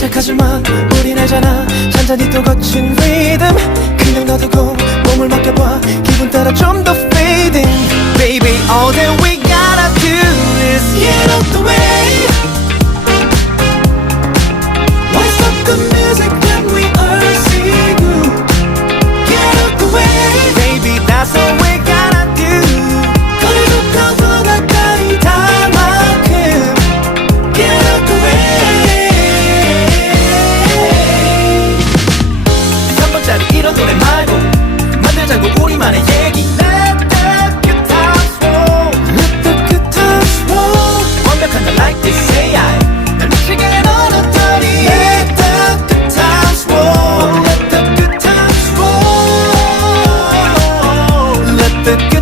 시작하지마. 우린 알잖아. 잔잔히 또 거친 리듬. 그냥 놔두고 몸을 맡겨봐. 기분 따라 좀 더 이런 노래 말고 만들자고 우리만의 얘기 Let the guitars roll Let the guitars roll 완벽한 날 like this AI 날 미치게 넣어놓더니 Let the guitars roll Let the guitars roll Let the guitars roll